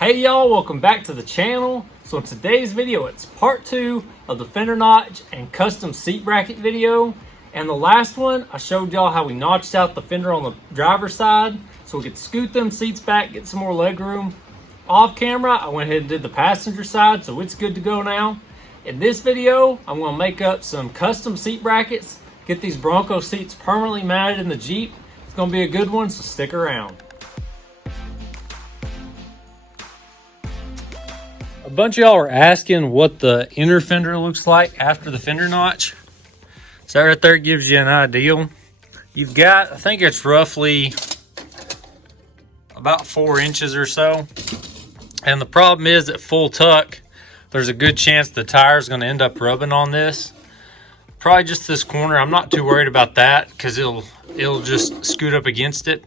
Hey y'all, welcome back to the channel. So in today's video, it's part 2 of the fender notch and custom seat bracket video. And the last one, I showed y'all how we notched out the fender on the driver's side so we could scoot them seats back, get some more leg room. Off camera, I went ahead and did the passenger side, so it's good to go now. In this video, I'm gonna make up some custom seat brackets, get these Bronco seats permanently mounted in the Jeep. It's gonna be a good one, so stick around. A bunch of y'all are asking what the inner fender looks like after the fender notch. So that right there gives you an idea. You've got, I think it's roughly about 4 inches or so. And the problem is at full tuck, there's a good chance the tire is going to end up rubbing on this. Probably just this corner. I'm not too worried about that because it'll just scoot up against it.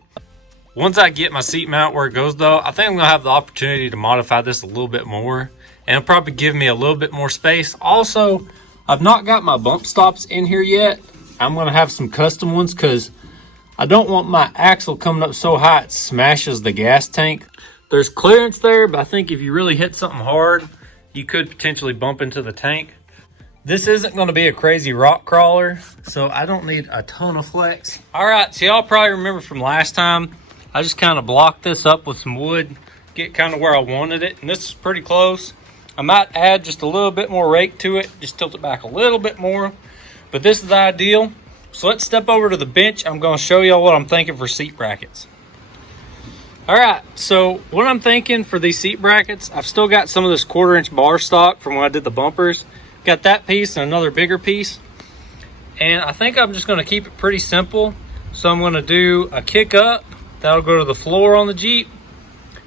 Once I get my seat mount where it goes though, I think I'm gonna have the opportunity to modify this a little bit more, and it'll probably give me a little bit more space. Also, I've not got my bump stops in here yet. I'm gonna have some custom ones because I don't want my axle coming up so high it smashes the gas tank. There's clearance there, but I think if you really hit something hard, you could potentially bump into the tank. This isn't gonna be a crazy rock crawler, so I don't need a ton of flex. All right, so y'all probably remember from last time, I just kind of blocked this up with some wood, get kind of where I wanted it, and this is pretty close. I might add just a little bit more rake to it, just tilt it back a little bit more, but this is ideal. So let's step over to the bench. I'm going to show y'all what I'm thinking for seat brackets. All right, so what I'm thinking for these seat brackets, I've still got some of this 1/4 inch bar stock from when I did the bumpers. Got that piece and another bigger piece. And I think I'm just going to keep it pretty simple. So I'm going to do a kick up. That'll go to the floor on the Jeep,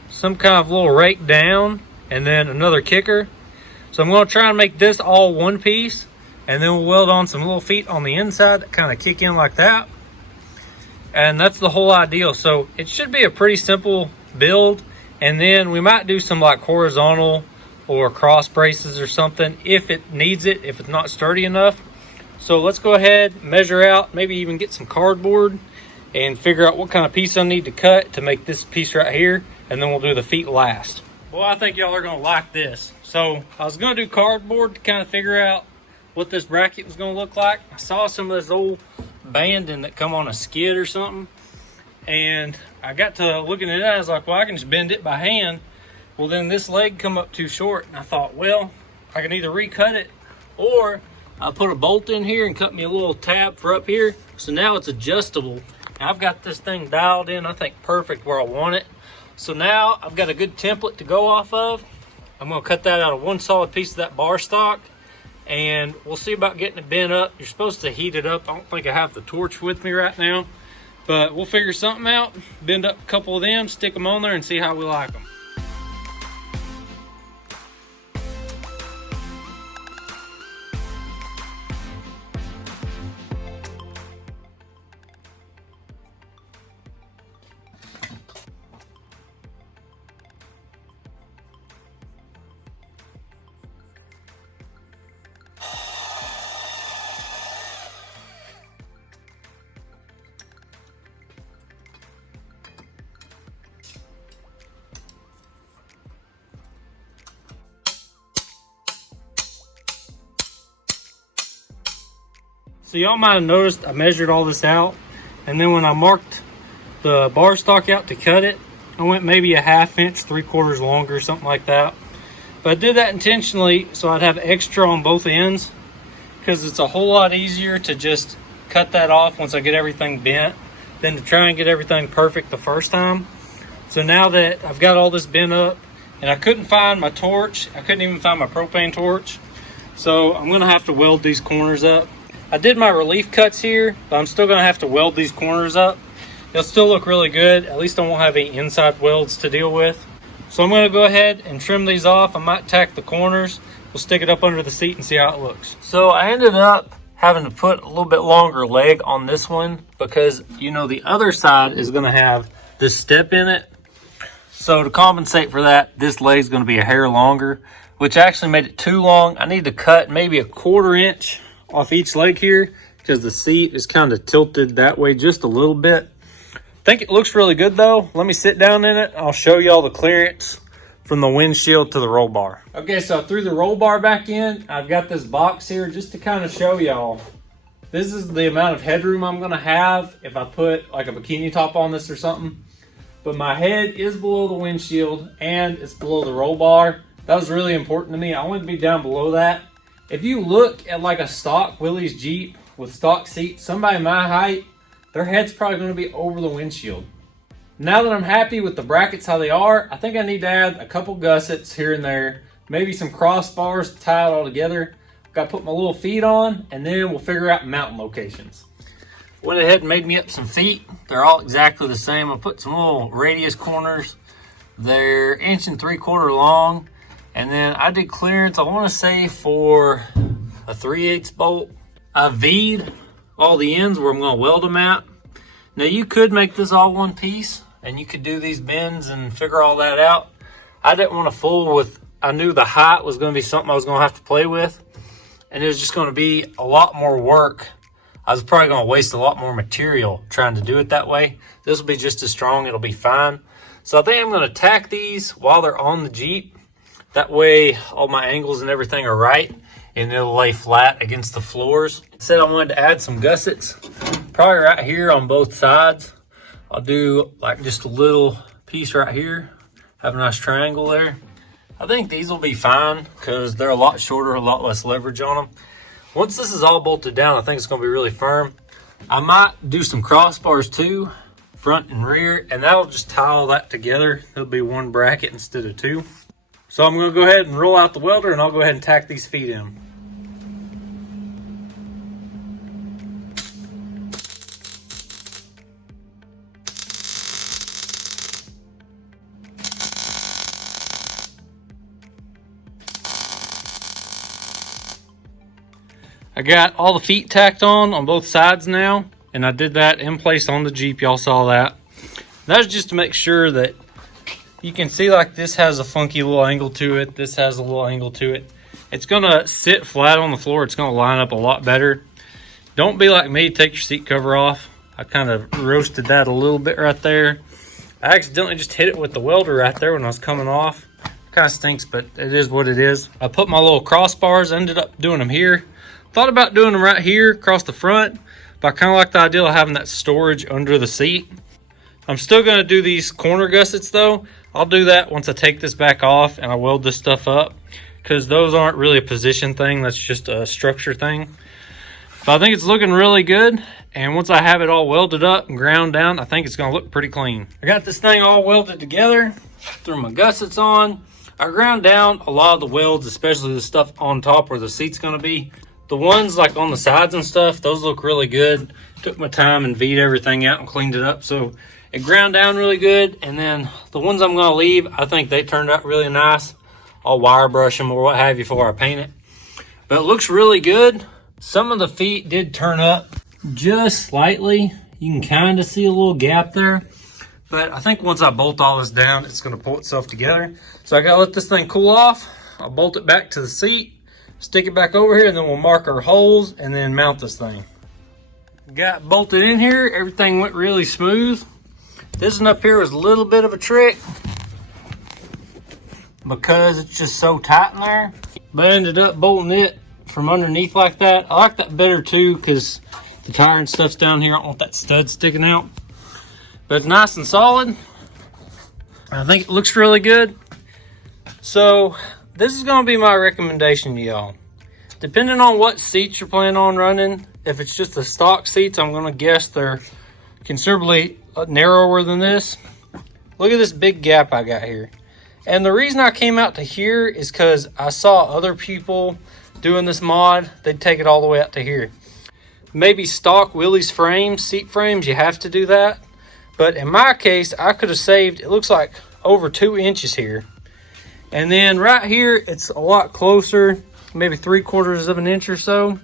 some kind of little rake down, and then another kicker. So I'm going to try and make this all one piece, and then we'll weld on some little feet on the inside that kind of kick in like that. And that's the whole idea. So it should be a pretty simple build, and then we might do some like horizontal or cross braces or something if it needs it, if it's not sturdy enough. So let's go ahead, measure out, maybe even get some cardboard and figure out what kind of piece I need to cut to make this piece right here, and then we'll do the feet last. Well, I think y'all are gonna like this. So I was gonna do cardboard to kind of figure out what this bracket was gonna look like. I saw some of this old banding that come on a skid or something, and I got to looking at it, I was like, well, I can just bend it by hand. Well, then this leg come up too short, and I thought, well, I can either recut it, or I'll put a bolt in here and cut me a little tab for up here, so now it's adjustable. I've got this thing dialed in, I think perfect where I want it. So now I've got a good template to go off of. I'm gonna cut that out of one solid piece of that bar stock, and we'll see about getting it bent up. You're supposed to heat it up. I don't think I have the torch with me right now, but we'll figure something out, bend up a couple of them, stick them on there, and see how we like them. So y'all might have noticed I measured all this out, and then when I marked the bar stock out to cut it, I went maybe a 1/2 inch, 3/4 longer, something like that. But I did that intentionally so I'd have extra on both ends, because it's a whole lot easier to just cut that off once I get everything bent than to try and get everything perfect the first time. So now that I've got all this bent up, and I couldn't find my torch, I couldn't even find my propane torch, so I'm gonna have to weld these corners up. I did my relief cuts here, but I'm still gonna have to weld these corners up. They'll still look really good. At least I won't have any inside welds to deal with. So I'm gonna go ahead and trim these off. I might tack the corners. We'll stick it up under the seat and see how it looks. So I ended up having to put a little bit longer leg on this one because, you know, the other side is gonna have this step in it. So to compensate for that, this leg's gonna be a hair longer, which actually made it too long. I need to cut maybe a 1/4 inch off each leg here because the seat is kind of tilted that way just a little bit. I think it looks really good though. Let me sit down in it. I'll show y'all the clearance from the windshield to the roll bar. Okay, so I threw the roll bar back in. I've got this box here just to kind of show y'all. This is the amount of headroom I'm gonna have if I put like a bikini top on this or something. But my head is below the windshield and it's below the roll bar. That was really important to me. I wanted to be down below that. If you look at like a stock Willys Jeep with stock seats, somebody my height, their head's probably gonna be over the windshield. Now that I'm happy with the brackets how they are, I think I need to add a couple gussets here and there, maybe some crossbars to tie it all together. Got to put my little feet on, and then we'll figure out mounting locations. Went ahead and made me up some feet. They're all exactly the same. I put some little radius corners. They're 1 3/4 long, and then I did clearance, I want to say for a 3/8 bolt. I V'd all the ends where I'm going to weld them at. Now you could make this all one piece, and you could do these bends and figure all that out. I didn't want to fool with, I knew the height was going to be something I was going to have to play with. And it was just going to be a lot more work. I was probably going to waste a lot more material trying to do it that way. This will be just as strong. It'll be fine. So I think I'm going to tack these while they're on the Jeep. That way all my angles and everything are right, and it'll lay flat against the floors. I said I wanted to add some gussets, probably right here on both sides. I'll do like just a little piece right here. Have a nice triangle there. I think these will be fine because they're a lot shorter, a lot less leverage on them. Once this is all bolted down, I think it's going to be really firm. I might do some crossbars too, front and rear, and that'll just tie all that together. It'll be one bracket instead of two. So I'm going to go ahead and roll out the welder, and I'll go ahead and tack these feet in. I got all the feet tacked on both sides now, and I did that in place on the Jeep. Y'all saw that. That's just to make sure that you can see like this has a funky little angle to it. This has a little angle to it. It's gonna sit flat on the floor. It's gonna line up a lot better. Don't be like me, take your seat cover off. I kind of roasted that a little bit right there. I accidentally just hit it with the welder right there when I was coming off. Kind of stinks, but it is what it is. I put my little crossbars, ended up doing them here. Thought about doing them right here across the front, but I kind of like the idea of having that storage under the seat. I'm still going to do these corner gussets though. I'll do that once I take this back off and I weld this stuff up, because those aren't really a position thing. That's just a structure thing. But I think it's looking really good. And once I have it all welded up and ground down, I think it's going to look pretty clean. I got this thing all welded together, threw my gussets on. I ground down a lot of the welds, especially the stuff on top where the seat's going to be. The ones like on the sides and stuff, those look really good. Took my time and V'd everything out and cleaned it up, so it ground down really good. And then the ones I'm going to leave, I think they turned out really nice. I'll wire brush them or what have you before I paint it. But it looks really good. Some of the feet did turn up just slightly. You can kind of see a little gap there. But I think once I bolt all this down, it's going to pull itself together. So I got to let this thing cool off. I'll bolt it back to the seat. Stick it back over here, and then we'll mark our holes and then mount this thing. Got bolted in here. Everything went really smooth. This one up here was a little bit of a trick because it's just so tight in there. But I ended up bolting it from underneath like that. I like that better too because the tire and stuff's down here. I don't want that stud sticking out. But it's nice and solid. I think it looks really good. So this is going to be my recommendation to y'all. Depending on what seats you're planning on running, if it's just the stock seats, I'm going to guess they're considerably narrower than this. Look at this big gap I got here. And the reason I came out to here is because I saw other people doing this mod. They'd take it all the way out to here. Maybe stock Willys frames, seat frames, you have to do that. But in my case, I could have saved, it looks like over 2 inches here. And then right here, it's a lot closer, maybe 3/4 of an inch or so.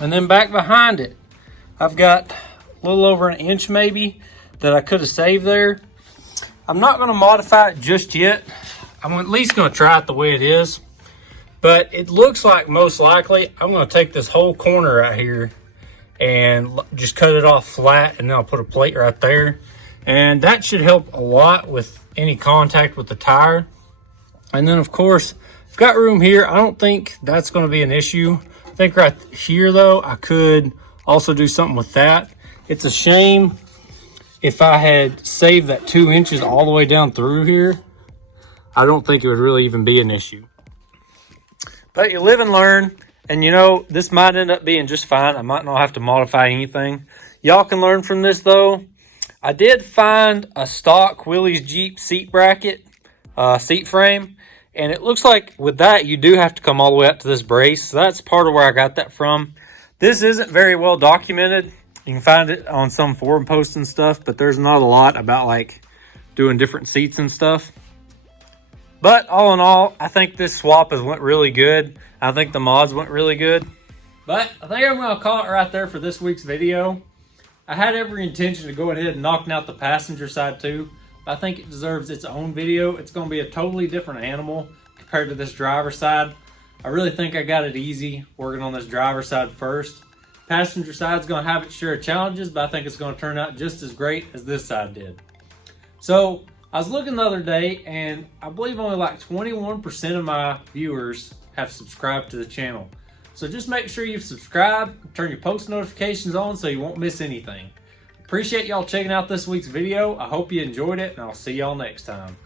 And then back behind it, I've got a little over an inch maybe that I could have saved there. I'm not going to modify it just yet. I'm at least going to try it the way it is. But it looks like most likely I'm going to take this whole corner right here and just cut it off flat, and then I'll put a plate right there. And that should help a lot with any contact with the tire. And then of course, I've got room here. I don't think that's going to be an issue. I think right here though, I could also do something with that. It's a shame if I had saved that 2 inches all the way down through here. I don't think it would really even be an issue. But you live and learn, and you know, this might end up being just fine. I might not have to modify anything. Y'all can learn from this though. I did find a stock Willys Jeep seat bracket, seat frame, and it looks like with that you do have to come all the way up to this brace. So that's part of where I got that from. This isn't very well documented. You can find it on some forum posts and stuff, but there's not a lot about like doing different seats and stuff. But all in all, I think this swap has went really good. I think the mods went really good. But I think I'm going to call it right there for this week's video. I had every intention to go ahead and knock out the passenger side too. But I think it deserves its own video. It's going to be a totally different animal compared to this driver side. I really think I got it easy working on this driver side first. Passenger side's going to have its share of challenges, but I think it's going to turn out just as great as this side did. So I was looking the other day, and I believe only like 21% of my viewers have subscribed to the channel. So just make sure you've subscribed, turn your post notifications on so you won't miss anything. Appreciate y'all checking out this week's video. I hope you enjoyed it, and I'll see y'all next time.